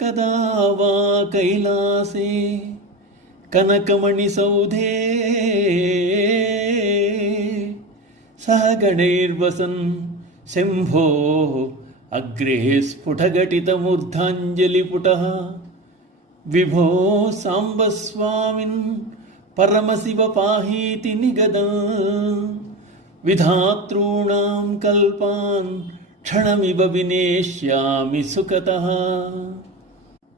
कदा वा कैलासे कनकमणिसौधे सह गणैर्वसन् शम्भो अग्रे स्फुटघटितमूर्धाञ्जलिपुटः विभो साम्ब स्वामिन् परमशिव पाहीति निगदन् विधातॄणां कल्पान् क्षणमिव विनेष्यामि सुखतः.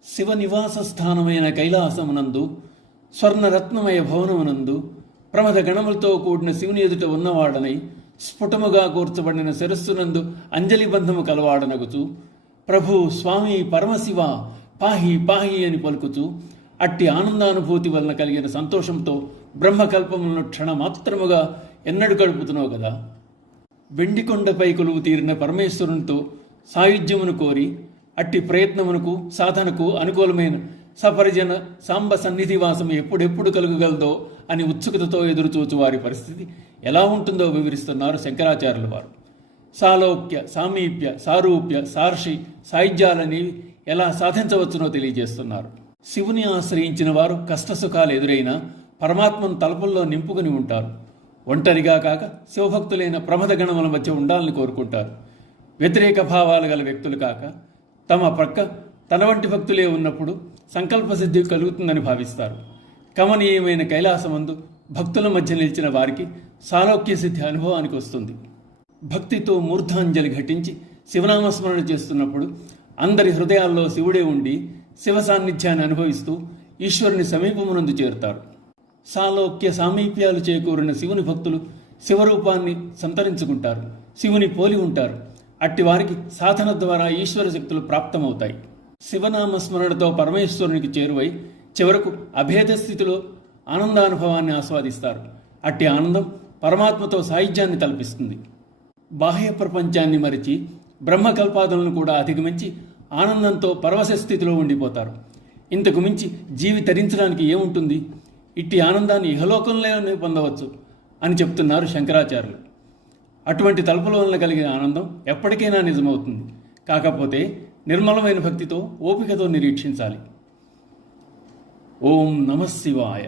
శివ నివాస స్థానమైన కైలాసమునందు స్వర్ణరత్నమయ భవనమునందు ప్రమథ గణములతో కూడిన శివుని ఎదుట ఉన్నవాడనై స్ఫుటముగా కూర్చబడిన శిరస్సునందు అంజలి బంధము కలవాడనగుచు ప్రభు స్వామి పరమశివ పాహి పాహి అని పలుకుచు అట్టి ఆనందానుభూతి వలన కలిగిన సంతోషంతో బ్రహ్మకల్పములను క్షణమాత్రముగా ఎన్నడు గడుపుతున్నావు కదా. వెండికొండపై కొలువు తీరిన పరమేశ్వరునితో సాయుధ్యమును కోరి అట్టి ప్రయత్నమునకు సాధనకు అనుకూలమైన సపరిజన సాంబ సన్నిధివాసం ఎప్పుడెప్పుడు కలుగగలదో అని ఉత్సుకతతో ఎదురుచూచు వారి పరిస్థితి ఎలా ఉంటుందో వివరిస్తున్నారు శంకరాచార్యుల వారు. సాలోక్య, సామీప్య, సారూప్య, సార్షి, సాయుధ్యాలనేవి ఎలా సాధించవచ్చునో తెలియజేస్తున్నారు. శివుని ఆశ్రయించిన వారు కష్టసుఖాలు ఎదురైనా పరమాత్మను తలపుల్లో నింపుకుని ఉంటారు. ఒంటరిగా కాక శివభక్తులైన ప్రమథ గణముల మధ్య ఉండాలని కోరుకుంటారు. వ్యతిరేక భావాలు గల వ్యక్తులు కాక తమ ప్రక్క తన వంటి భక్తులే ఉన్నప్పుడు సంకల్పసిద్ధి కలుగుతుందని భావిస్తారు. కమనీయమైన కైలాసమందు భక్తుల మధ్య నిలిచిన వారికి సాలోక్య సిద్ధి అనుభవానికి వస్తుంది. భక్తితో మూర్ధాంజలి ఘటించి శివనామస్మరణ చేస్తున్నప్పుడు అందరి హృదయాల్లో శివుడే ఉండి శివ సాన్నిధ్యాన్ని అనుభవిస్తూ ఈశ్వరుని సమీపమునందు చేరుతారు. సాలోక్య సామీప్యాలు చేకూరిన శివుని భక్తులు శివరూపాన్ని సంతరించుకుంటారు, శివుని పోలి ఉంటారు. అట్టి వారికి సాధన ద్వారా ఈశ్వర శక్తులు ప్రాప్తమవుతాయి. శివనామస్మరణతో పరమేశ్వరునికి చేరువై చివరకు అభేద స్థితిలో ఆనందానుభవాన్ని ఆస్వాదిస్తారు. అట్టి ఆనందం పరమాత్మతో సాయుధ్యాన్ని తలపిస్తుంది. బాహ్య ప్రపంచాన్ని మరిచి బ్రహ్మకల్పాదులను కూడా అధిగమించి ఆనందంతో పరవశ స్థితిలో ఉండిపోతారు. ఇంతకు మించి జీవి తరించడానికి ఏముంటుంది? ఇట్టి ఆనందాన్ని ఇహలోకంలోనే పొందవచ్చు అని చెప్తున్నారు శంకరాచార్యులు. అటువంటి తలుపుల వలన కలిగిన ఆనందం ఎప్పటికైనా నిజమవుతుంది. కాకపోతే నిర్మలమైన భక్తితో ఓపికతో నిరీక్షించాలి. ఓం నమః శివాయ.